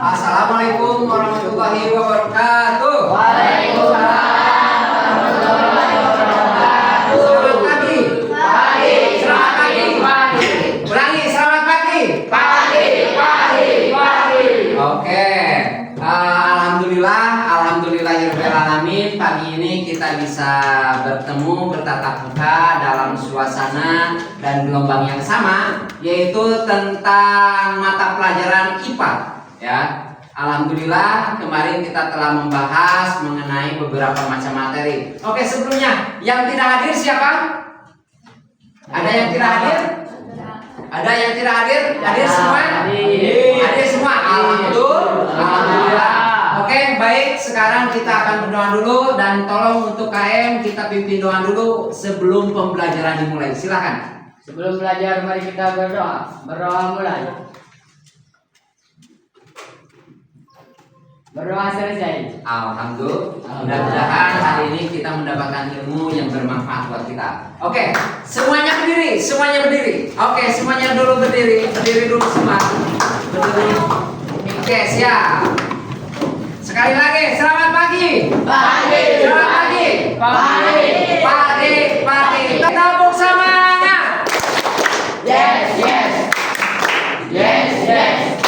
Assalamualaikum warahmatullahi wabarakatuh. Waalaikumsalam warahmatullahi wabarakatuh. Selamat pagi. Pagi. Selamat pagi. Pagi. Ulangi, selamat pagi. Pagi. Pagi. Pagi. Oke. Alhamdulillahirobbilalamin. Pagi ini kita bisa bertemu bertatap muka dalam suasana dan gelombang yang sama, yaitu tentang mata pelajaran IPA. Ya, alhamdulillah kemarin kita telah membahas mengenai beberapa macam materi. Oke, sebelumnya yang tidak hadir siapa? Ada yang tidak hadir? Ada yang tidak hadir? Hadir semua? Hadir semua. Alhamdulillah. Oke, baik. Sekarang kita akan berdoa dulu dan tolong untuk KM kita pimpin doa dulu sebelum pembelajaran dimulai. Silakan. Sebelum belajar mari kita berdoa. Berdoa mulai. Berdoa selesai. Alhamdulillah. Mudah-mudahan hari ini kita mendapatkan ilmu yang bermanfaat buat kita. Oke, semuanya berdiri, semuanya berdiri. Oke, semuanya dulu berdiri, berdiri dulu semua. Berdiri. Oke, siap. Sekali lagi, selamat pagi. Pagi. Selamat pagi. Pagi. Pagi, pagi. Tepuk semangat. Yes, yes. Yes, yes.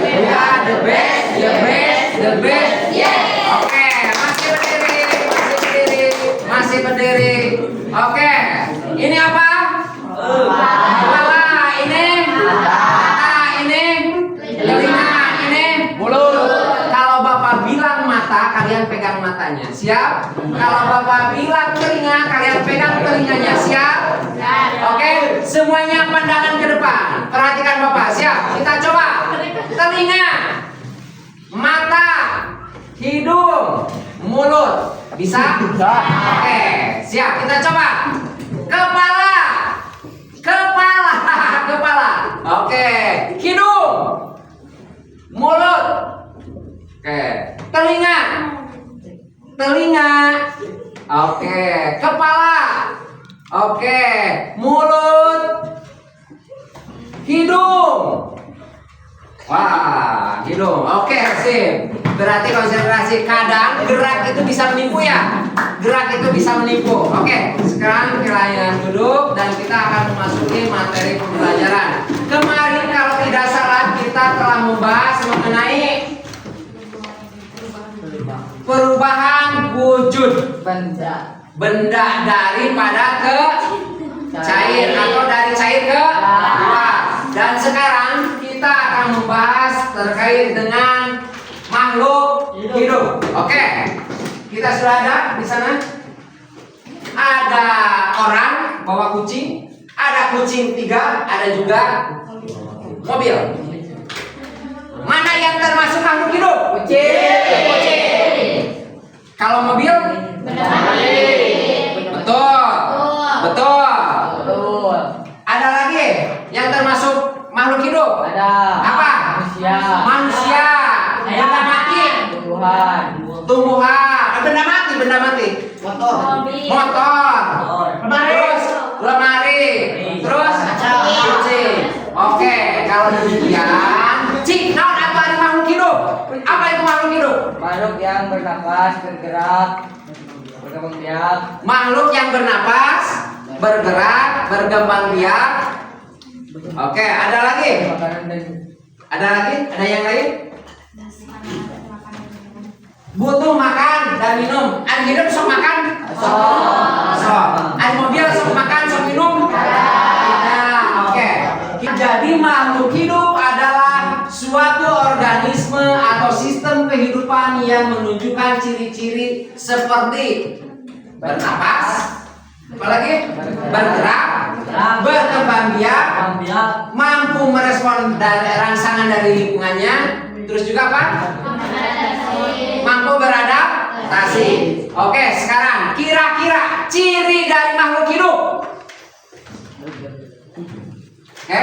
We are the best, the best, the best. Yes. Oke, masih berdiri, masih berdiri, masih berdiri. Oke, ini apa? Kepala, ini mata, ini telinga, ini mulut. Kalau Bapak bilang mata, kalian pegang matanya. Siap? Kalau Bapak bilang telinga, kalian pegang telinganya. Siap? Oke, semuanya pandangan ke depan. Perhatikan Bapak. Siap? Kita coba. Telinga, mata, hidung, mulut. Bisa? Oke, siap. Kita coba. Kepala, kepala, kepala. Oke, hidung, mulut. Oke, telinga, telinga. Oke, kepala. Oke, mulut, hidung. Wah, hidung. Oke, sip. Berarti konsentrasi. Kadang gerak itu bisa menipu ya. Gerak itu bisa menipu. Oke, sekarang kalian duduk dan kita akan memasuki materi pembelajaran. Kemarin kalau tidak salah kita telah membahas mengenai perubahan wujud benda daripada ke cair atau dari cair ke luar. Dan sekarang kita akan membahas terkait dengan makhluk hidup. Oke, kita sudah ada di sana. Ada orang bawa kucing, ada kucing 3, ada juga mobil. Mana yang termasuk makhluk hidup? Kucing. Kalau mobil? Betul. Betul. Betul. Ada lagi yang termasuk makhluk hidup? Ada. Apa? Manusia. Manusia. Benda mati. Tumbuhan. Tumbuhan. Benda mati. Benda mati. Motor. Terus lemari. Terus kucing. Oke, kalau demikian, cik, naon apa itu makhluk hidup? Apa itu makhluk hidup? Makhluk yang bernapas, bergerak, berkembang biak. Makhluk yang bernapas, bergerak, berkembang biak. Oke, ada lagi? Makanan dan Ada lagi? Ada yang lain? Butuh makan dan minum. Ada hidup sok makan? Sok. Ada mobil sok makan, sok minum? Tidak. Oke. Jadi makhluk hidup adalah suatu organisme atau sistem kehidupan yang menunjukkan ciri-ciri seperti bernapas, apalagi bergerak, berkembang biak, mampu merespon rangsangan dari lingkungannya, terus juga apa? Mampu beradaptasi. Oke, sekarang kira-kira ciri dari makhluk hidup. Oke?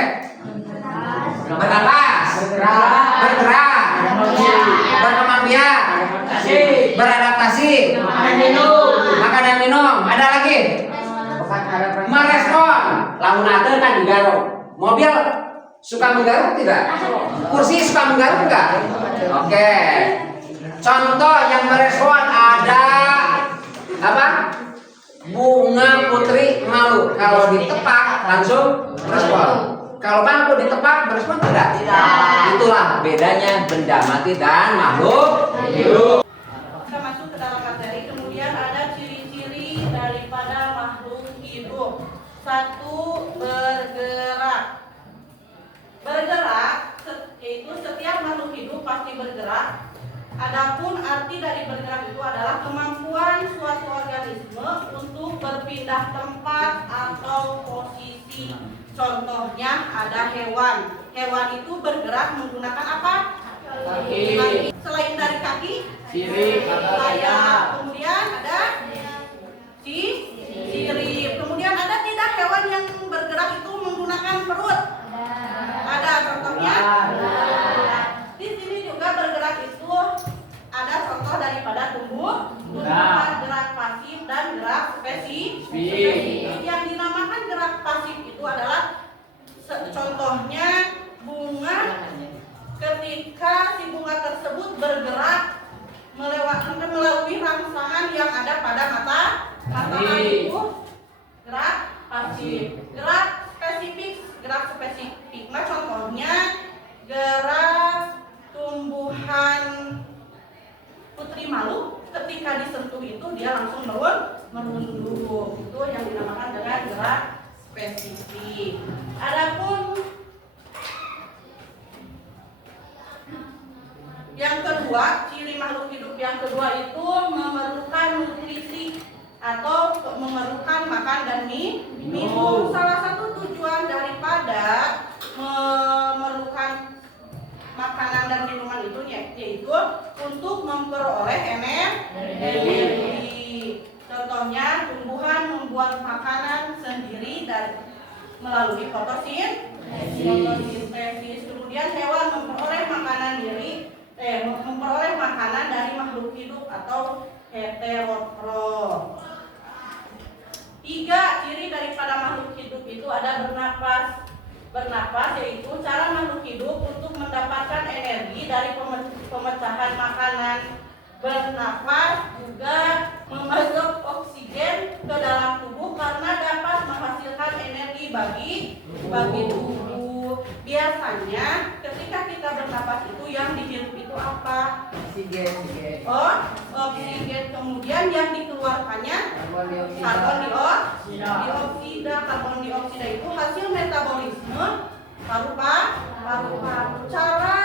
Bernapas, bergerak, berkembang biak, beradaptasi, makan dan minum. Ada lagi? Merespon. Lamun ada kan digaruk. Mobil suka menggaruk tidak? Kursi suka menggaruk nggak? Oke. Contoh yang merespon ada apa? Bunga putri malu. Kalau ditepak langsung merespon. Kalau bangku ditepak merespon tidak? Tidak. Itulah bedanya benda mati dan makhluk hidup. Kita masuk ke dalam materi. Kemudian ada ciri-ciri daripada makhluk hidup. 1. Bergerak. Bergerak yaitu setiap makhluk hidup pasti bergerak. Adapun arti dari bergerak itu adalah kemampuan suatu organisme untuk berpindah tempat atau posisi. Contohnya ada hewan. Hewan itu bergerak menggunakan apa? Kaki. Selain dari kaki, Sirip, sayap. Kemudian ada sirip. Kemudian ada tidak hewan yang bergerak itu menggunakan perut? Ada contohnya? Di sini juga bergerak itu ada contoh daripada tumbuhan gerak pasif dan gerak spesifik. Yang dinamakan gerak pasif itu adalah contohnya bunga. Ketika si bunga tersebut bergerak melalui rangsangan yang ada pada matahari itu gerak pasif. Gerak spesifik. Nah, contohnya gerak tumbuhan putri malu ketika disentuh itu dia langsung merunduk. Itu yang dinamakan dengan gerak spesifik. Adapun yang kedua, ciri makhluk hidup yang kedua itu memerlukan nutrisi atau memerlukan makan dan minum. Salah satu tujuan daripada memerlukan makanan dan minuman itu yaitu untuk memperoleh energi. Contohnya tumbuhan membuat makanan sendiri dan melalui fotosintesis. Kemudian hewan memperoleh makanan dari makhluk hidup atau heterotrof. 3. Ciri daripada makhluk hidup itu ada bernapas. Bernapas yaitu cara makhluk hidup untuk mendapatkan energi dari pemecahan makanan. Bernapas juga memasuk oksigen ke dalam tubuh karena dapat menghasilkan energi bagi tubuh. Biasanya ketika kita bernapas itu yang dihirup itu apa? Oksigen. Oksigen. Kemudian yang dikeluarkannya karbon dioksida. Karbon dioksida itu hasil metabolisme paru-paru. Cara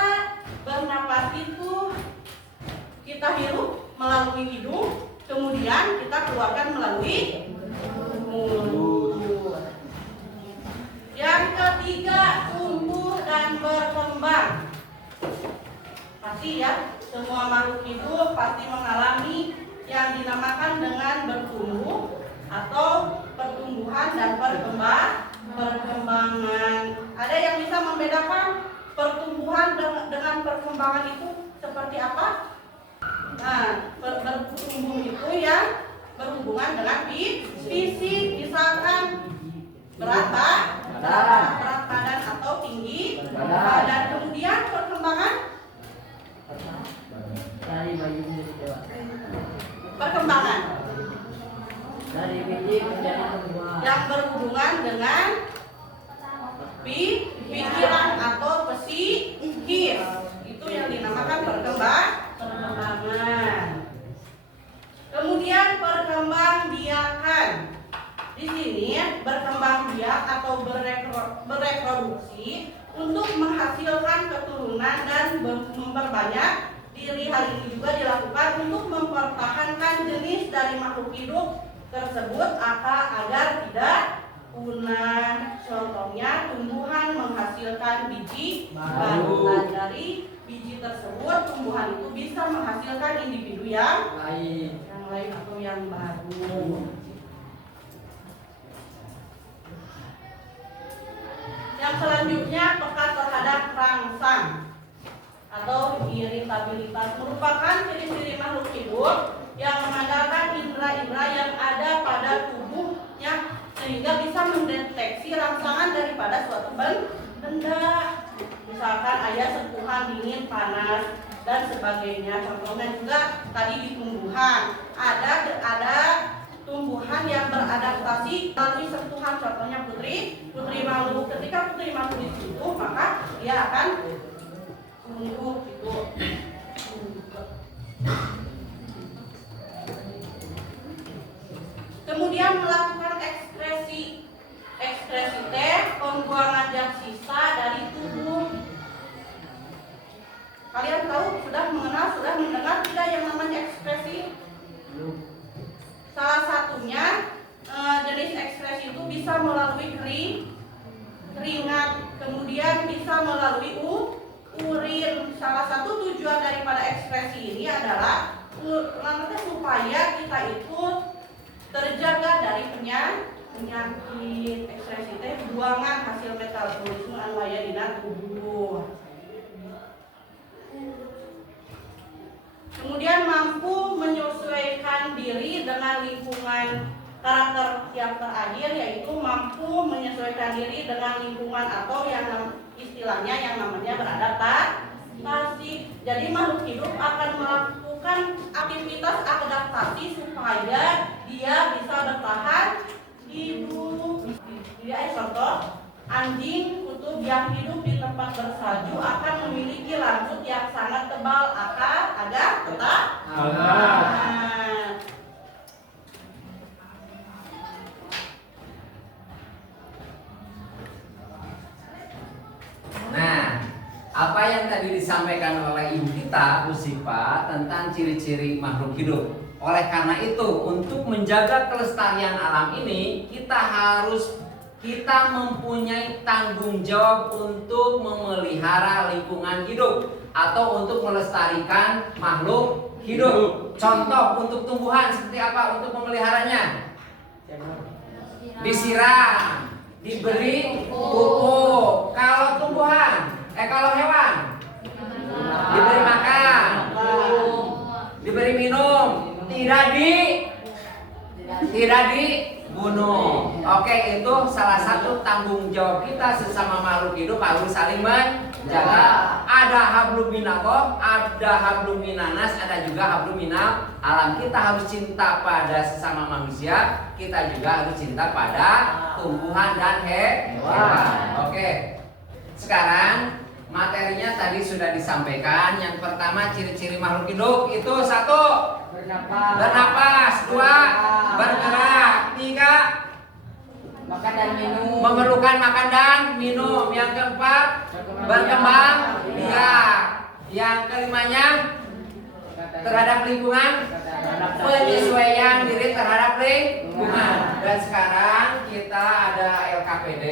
bernapas itu kita hirup melalui hidung, kemudian kita keluarkan melalui mulut. Yang ketiga, tumbuh dan berkembang. Pasti ya, semua makhluk hidup pasti mengalami yang dinamakan dengan bertumbuh atau pertumbuhan dan perkembangan. Ada yang bisa membedakan pertumbuhan dengan perkembangan itu seperti apa? Nah, bertumbuh itu yang berhubungan dengan fisik, misalkan berat badan atau tinggi badan. Kemudian perkembangan Dari bayi menjadi dewasa. Perkembangan Dari biji menjadi tumbuhan. yang berhubungan dengan pikiran atau psikis. Itu yang dinamakan perkembangan. Kemudian perkembangbiakan. Di sini berkembang biak atau bereproduksi untuk menghasilkan keturunan dan memperbanyak diri. Hal ini juga dilakukan untuk mempertahankan jenis dari makhluk hidup tersebut agar tidak punah. Contohnya tumbuhan menghasilkan biji baru. Dari biji tersebut tumbuhan itu bisa menghasilkan individu yang lain atau yang baru. Yang selanjutnya peka terhadap rangsang atau iritabilitas merupakan ciri-ciri makhluk hidup yang mengandalkan indera-indera yang ada pada tubuhnya sehingga bisa mendeteksi rangsangan daripada suatu benda. Misalkan ada sentuhan dingin, panas, dan sebagainya. Contohnya juga tadi di tumbuhan ada tumbuhan yang beradaptasi melalui sentuhan. Contohnya putri malu. Ketika putri malu disentuh, maka dia akan tumbuh gitu. Kemudian melakukan ekspresi teh pembuangan zat sisa dari tubuh. Kalian tahu sudah mendengar tidak yang namanya ekspresi? Salah satunya jenis ekspresi itu bisa melalui keringat, kemudian bisa melalui urin. Salah satu tujuan daripada ekspresi ini adalah supaya kita itu terjaga dari penyakit. Ekspresi teh buangan hasil metabolisme anu aya dina tubuh. Kemudian mampu menyesuaikan diri dengan lingkungan. Karakter yang terakhir yaitu mampu menyesuaikan diri dengan lingkungan atau yang istilahnya yang namanya beradaptasi. Jadi makhluk hidup akan melakukan aktivitas adaptasi supaya dia bisa bertahan hidup. Jadi contoh, anjing kutub yang hidup di tempat bersalju akan memiliki rambut yang sangat tebal agar tetap hangat. Nah, apa yang tadi disampaikan oleh ibu kita, Bu Sipa, tentang ciri-ciri makhluk hidup. Oleh karena itu, untuk menjaga kelestarian alam ini, kita mempunyai tanggung jawab untuk memelihara lingkungan hidup atau untuk melestarikan makhluk hidup. Contoh untuk tumbuhan seperti apa untuk memeliharanya? Disiram, diberi pupuk. Kalau tumbuhan, kalau hewan, diberi makan, diberi minum, tidak dibunuh. Oke, itu salah satu tanggung jawab kita sesama makhluk hidup, harus saling menjaga. Ada hablum minallah, ada hablum minanas, ada juga hablum minal alam. Kita harus cinta pada sesama manusia, kita juga harus cinta pada tumbuhan dan hewan. Oke. Sekarang materinya tadi sudah disampaikan. Yang pertama, ciri-ciri makhluk hidup itu 1. Bernapas. 2. Bergerak. 3. Makan dan minum. Memerlukan makan dan minum. Yang keempat, berkembang biak. Yang kelimanya, terhadap lingkungan, penyesuaian diri terhadap lingkungan. Dan sekarang kita ada LKPD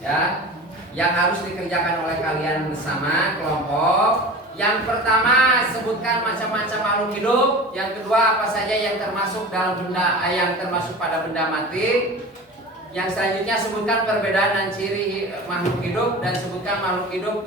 ya, yang harus dikerjakan oleh kalian bersama kelompok. Yang pertama, sebutkan macam-macam makhluk hidup. Yang kedua, apa saja yang termasuk dalam benda, yang termasuk pada benda mati. Yang selanjutnya, sebutkan perbedaan dan ciri makhluk hidup dan sebutkan makhluk hidup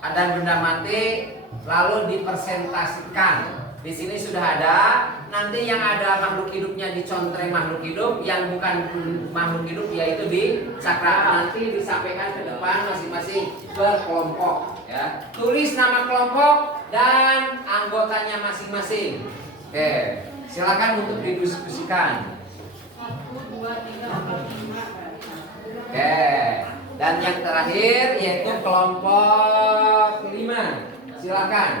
dan benda mati, lalu dipresentasikan. Di sini sudah ada. Nanti yang ada makhluk hidupnya dicontreng makhluk hidup, yang bukan makhluk hidup yaitu di sakral. Nanti disampaikan ke depan masing-masing berkelompok ya. Tulis nama kelompok dan anggotanya masing-masing. Oke, silakan untuk didiskusikan. 1, 2, 3, 4, 5. Oke. Dan yang terakhir yaitu kelompok 5. Silakan.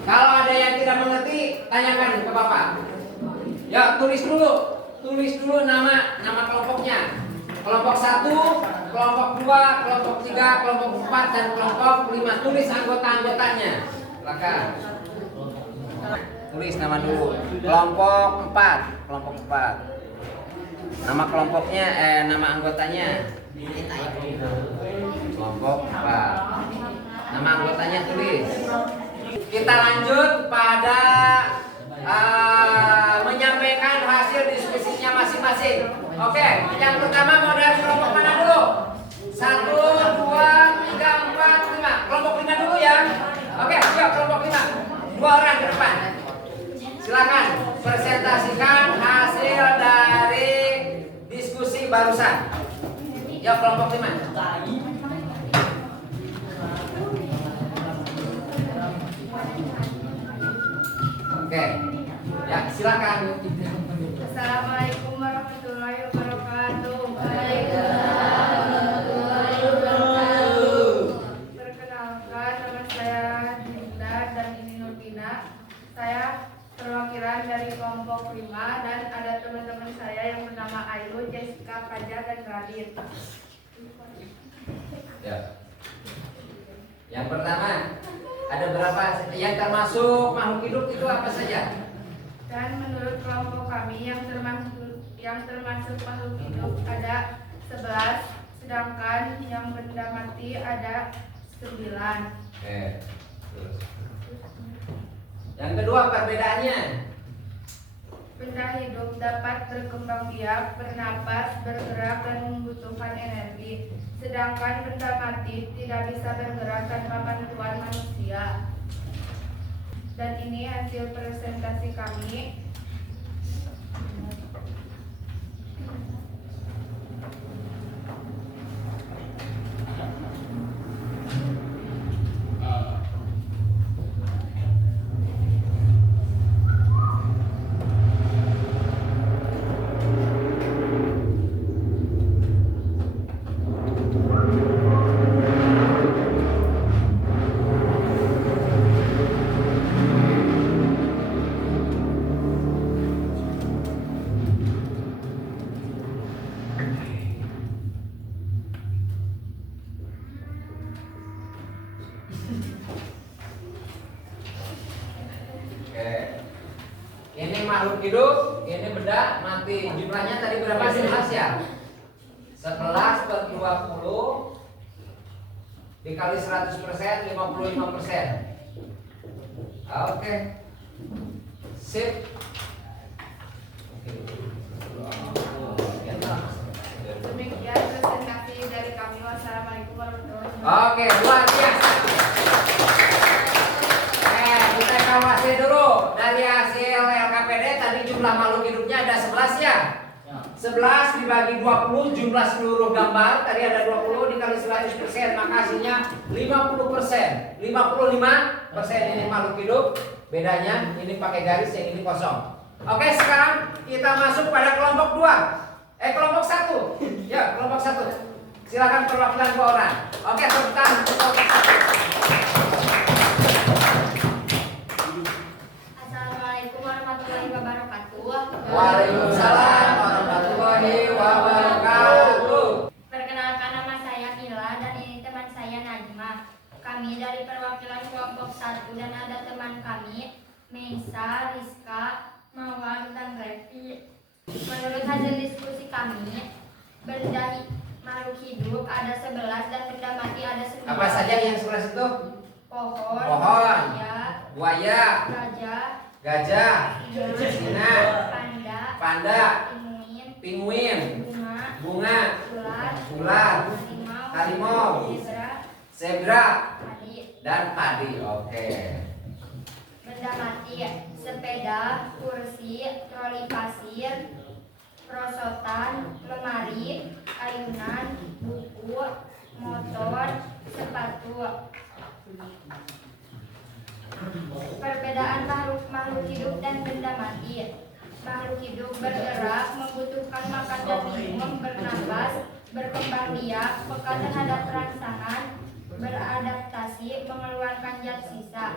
Kalau ada yang tidak mengerti, tanyakan ke Bapak. Ya, tulis dulu nama kelompoknya. Kelompok 1, kelompok 2, kelompok 3, kelompok 4 dan kelompok 5. Tulis anggota-anggotanya. Silakan. Tulis nama dulu. Kelompok 4. Nama kelompoknya nama anggotanya. Kelompok 4. Nama anggotanya tulis. Kita lanjut pada menyampaikan hasil diskusinya masing-masing. Oke, yang pertama mau dari kelompok mana dulu? 1, 2, 3, 4, 5. Kelompok 5 dulu ya. Oke, yuk kelompok 5. 2 orang ke depan. Silakan presentasikan hasil dari diskusi barusan. kelompok 5. Oke. Ya, silakan. Assalamualaikum warahmatullahi wabarakatuh. Perkenalkan, nama saya Dinda dan ini Nurtina. Saya perwakilan dari kelompok 5 dan ada teman-teman saya yang bernama Ayu, Jessica, Fajar, dan Radit. Ya. Yang pertama, ada berapa yang termasuk makhluk hidup itu apa saja? Dan menurut kelompok kami yang termasuk makhluk hidup ada 11, sedangkan yang benda mati ada 9. Terus. Yang kedua, perbedaannya. Benda hidup dapat berkembang biak, bernapas, bergerak, dan membutuhkan energi. Sedangkan benda mati tidak bisa bergerak tanpa bantuan manusia. Dan ini hasil presentasi kami. Oke. Ini makhluk hidup, ini benda mati. Jumlahnya tadi berapa? 11 ya? 11 per 20 dikali 100%, 55%. Oke. Sip. Demikian presentasi dari kami. Wassalamualaikum warahmatullahi wabarakatuh. Oke, luar biasa. Kita evaluasi dulu. Dari hasil LKPD tadi jumlah makhluk hidupnya ada 11 ya? 11 dibagi 20 jumlah seluruh gambar tadi ada 20 dikali 100%, maka hasilnya 50%. 55% ini makhluk hidup. Bedanya ini pakai garis, yang ini kosong. Oke, sekarang kita masuk pada kelompok 2. Kelompok 1. Ya, kelompok 1. Silakan perwakilan dua orang. Oke, tepuk tangan untuk kelompok 1. Assalamualaikum warahmatullahi wabarakatuh. Waalaikumsalam warahmatullahi wabarakatuh. Perkenalkan, nama saya Ila dan ini teman saya Najma. Kami dari perwakilan kelompok 1 dan ada teman kami Meisa, Rizka, Mawar, dan Revi. Menurut hasil diskusi kami, benda makhluk hidup ada 11 dan benda mati ada 9. Apa saja yang 11 itu? Pohon, Pohon, buaya, buaya, gajah, gajah, singa, singa, panda, panda, pinguin, pinguin, bunga, bunga, ular, harimau, harimau, zebra, padi. dan padi. Oke. Benda mati, sepeda, kursi, troli pasir, prosotan, lemari, ayunan, buku, motor, sepatu. Perbedaan makhluk hidup dan benda mati. Makhluk hidup bergerak, membutuhkan makan dan minum, bernapas, berkembang biak, peka terhadap rangsangan, beradaptasi, mengeluarkan zat sisa.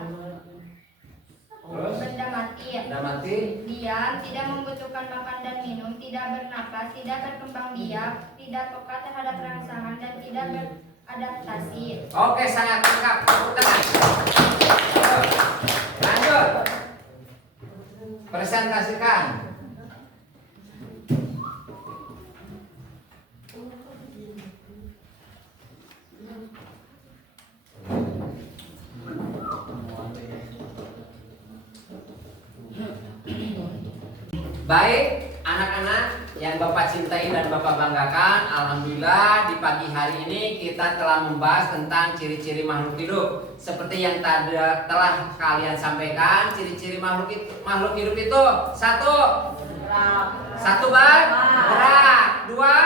Terus? Benda mati, Benda mati. diam, tidak membutuhkan makan dan minum, tidak bernapas, tidak berkembang biak, tidak peka terhadap rangsangan, dan tidak beradaptasi. Oke, sangat lengkap. Tepuk tangan. Lanjut. Presentasikan. Baik, anak-anak yang Bapak cintai dan Bapak banggakan, alhamdulillah di pagi hari ini kita telah membahas tentang ciri-ciri makhluk hidup. Seperti yang tadi telah kalian sampaikan, ciri-ciri makhluk hidup itu: satu bergerak, dua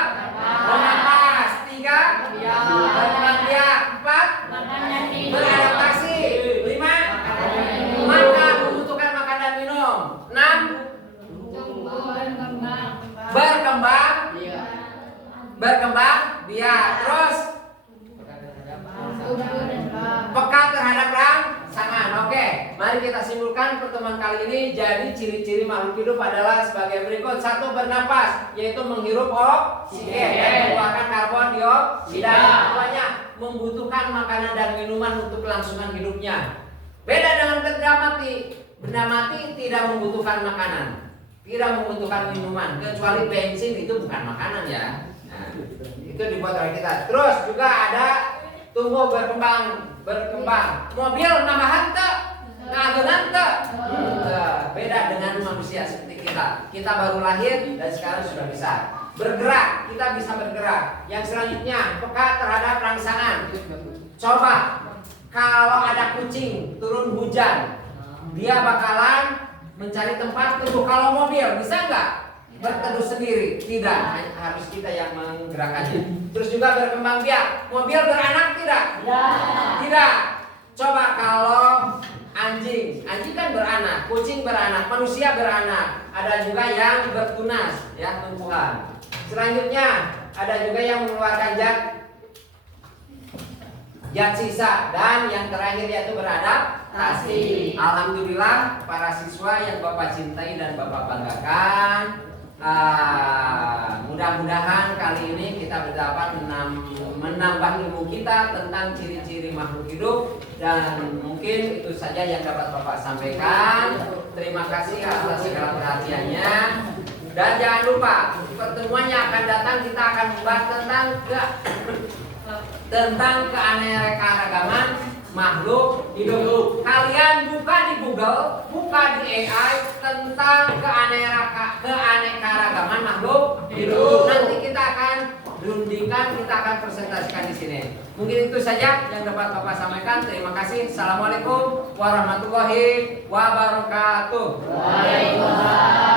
bernapas, tiga dia. Terus Tubuh dan bab. peka terhadap rangsangan. Oke, mari kita simpulkan pertemuan kali ini. Jadi ciri-ciri makhluk hidup adalah sebagai berikut. 1, bernapas, yaitu menghirup oksigen dan mengeluarkan karbon dioksida. Keduanya, membutuhkan makanan dan minuman untuk kelangsungan hidupnya. Beda dengan benda mati. Benda mati tidak membutuhkan makanan, tidak membutuhkan minuman, kecuali bensin itu bukan makanan ya. Nah, itu dibuat oleh kita. Terus juga ada tumbuh berkembang. Mobil nambahan teh, ngagenan teh. Beda dengan manusia seperti kita. Kita baru lahir dan sekarang sudah bisa bergerak. Kita bisa bergerak. Yang selanjutnya, peka terhadap rangsangan. Coba kalau ada kucing turun hujan, dia bakalan mencari tempat teduh. Kalau mobil bisa nggak berteduh sendiri? Tidak, harus kita yang menggerakkannya. Terus juga berkembang biak. Mobil beranak tidak? Tidak. Coba kalau anjing kan beranak, kucing beranak, manusia beranak. Ada juga yang bertunas, ya, tumbuhan. Selanjutnya ada juga yang mengeluarkan zat sisa, dan yang terakhir yaitu beradaptasi. Alhamdulillah para siswa yang Bapak cintai dan Bapak banggakan, mudah-mudahan kali ini kita dapat menambah ilmu kita tentang ciri-ciri makhluk hidup, dan mungkin itu saja yang dapat Bapak sampaikan. Terima kasih atas segala perhatiannya, dan jangan lupa pertemuan yang akan datang kita akan membahas tentang keanekaragaman makhluk hidup. Kalian buka di Google, buka di AI tentang keanekaragaman makhluk hidup. Nanti kita akan rundingkan, kita akan presentasikan di sini. Mungkin itu saja yang dapat Bapak sampaikan. Terima kasih. Assalamualaikum warahmatullahi wabarakatuh. Waalaikumsalam.